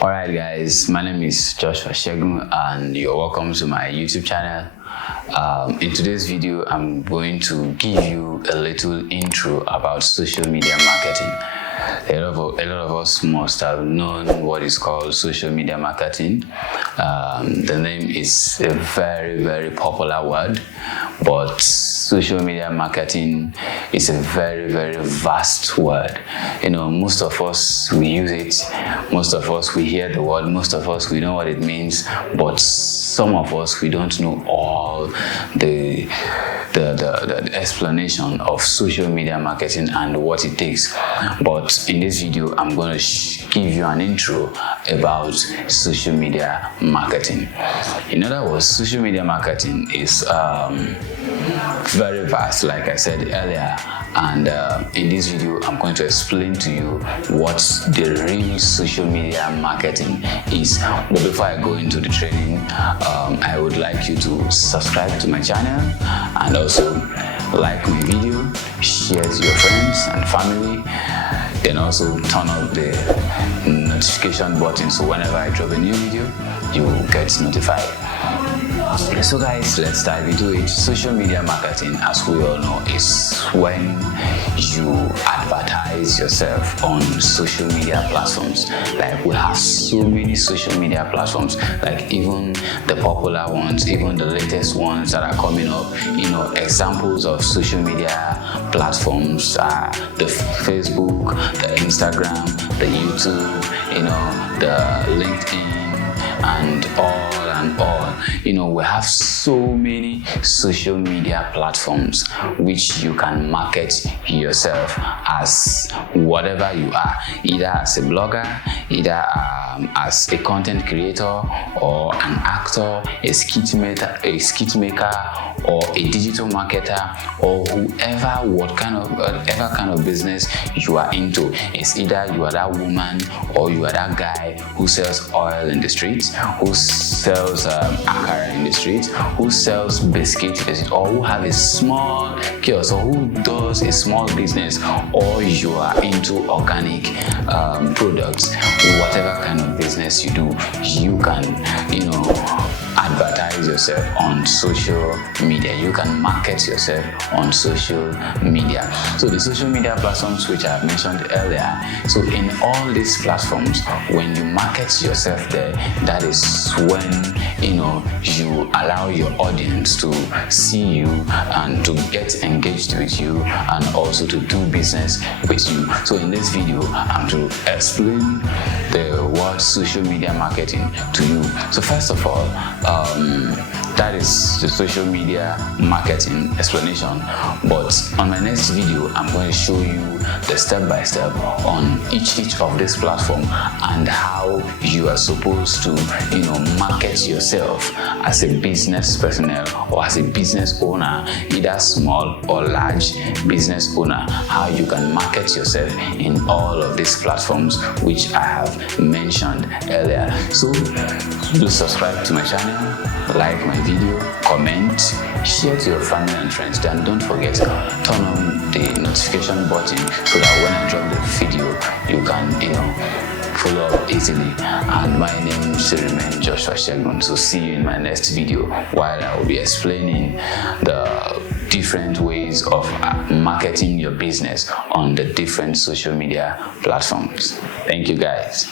Alright guys, my name is Joshua Shegun and you're welcome to my YouTube channel. In today's video, I'm going to give you a little intro about social media marketing. A lot of us must have known what is called social media marketing. The name is a very popular word, but social media marketing is a very vast word. You know, most of us we use it, most of us we hear the word, most of us we know what it means, but some of us we don't know all the explanation of social media marketing and what it takes. But in this video, I'm going to give you an intro about social media marketing. In other words, social media marketing is very vast, like I said earlier, and in this video I'm going to explain to you what the real social media marketing is. But before I go into the training, I would like you to subscribe to my channel and also like my video, share to your friends and family, then also turn on the notification button so whenever I drop a new video you will get notified. So guys, let's dive into it. Social media marketing, as we all know, is when you advertise yourself on social media platforms. Like, we have so many social media platforms, like even the popular ones, even the latest ones that are coming up. You know, examples of social media platforms are the Facebook, the Instagram, the YouTube, you know, the LinkedIn, and all. You know, we have so many social media platforms which you can market yourself as whatever you are, either as a blogger, either as a content creator, or an actor, a skit maker, or a digital marketer, or whatever kind of business you are into. It's either you are that woman or you are that guy who sells oil in the streets, who sells akara in the streets, who sells biscuits, or who have a small kiosk, or who does a small business, or you are into organic products. Whatever kind of business you do, you can, you know, advertise yourself on social media. You can market yourself on social media. So the social media platforms which I have mentioned earlier, so in all these platforms, when you market yourself there, that is when, you know, you allow your audience to see you and to get engaged with you and also to do business with you. So in this video, I'm to explain the word social media marketing to you. So first of all, that is the social media marketing explanation. But on my next video, I'm going to show you the step-by-step on each of this platform and how you are supposed to, you know, market yourself as a business personnel or as a business owner, either small or large business owner, how you can market yourself in all of these platforms which I have mentioned earlier. So do subscribe to my channel, like my video, comment, share to your family and friends. Then don't forget, turn on the notification button so that when I drop the video, you can, you know, follow up easily. And my name still remains Joshua Shegun. So see you in my next video, while I will be explaining the different ways of marketing your business on the different social media platforms. Thank you guys.